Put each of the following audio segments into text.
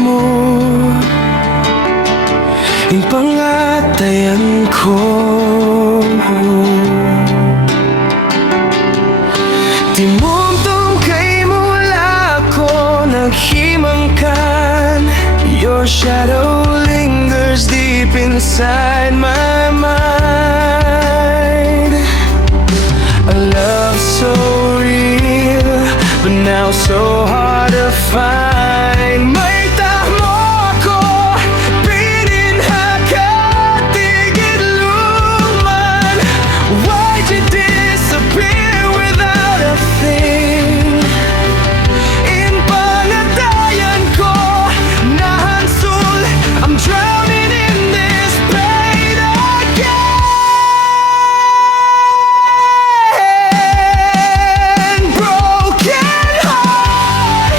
mo, yung pangatayan ko. Timumtong kay mula ko naghimangkan. Your shadow lingers deep inside my mind. A love so real, but now so hard to find. May tamo ako, pinin hakatigil luman. Why'd you disappear without a thing? In pangatayan ko, nahansul, I'm drowning in this pain again. Broken heart,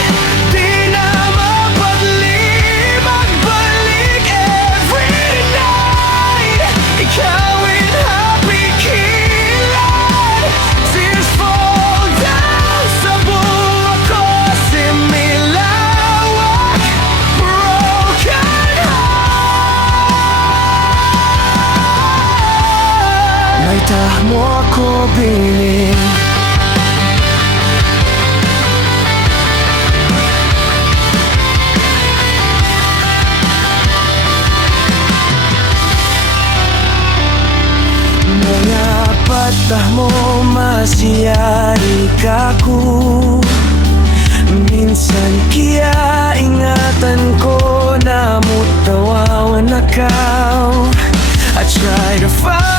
di na mapadli, magbalik every night. Ikaw in happy kilay, tears fall down sa buhok ko, similawak. Broken heart, may tahmo ako piling. Mga patah mo masiyari kaku. Minsan kaya ingatan ko na mutawawan akaw. I try to find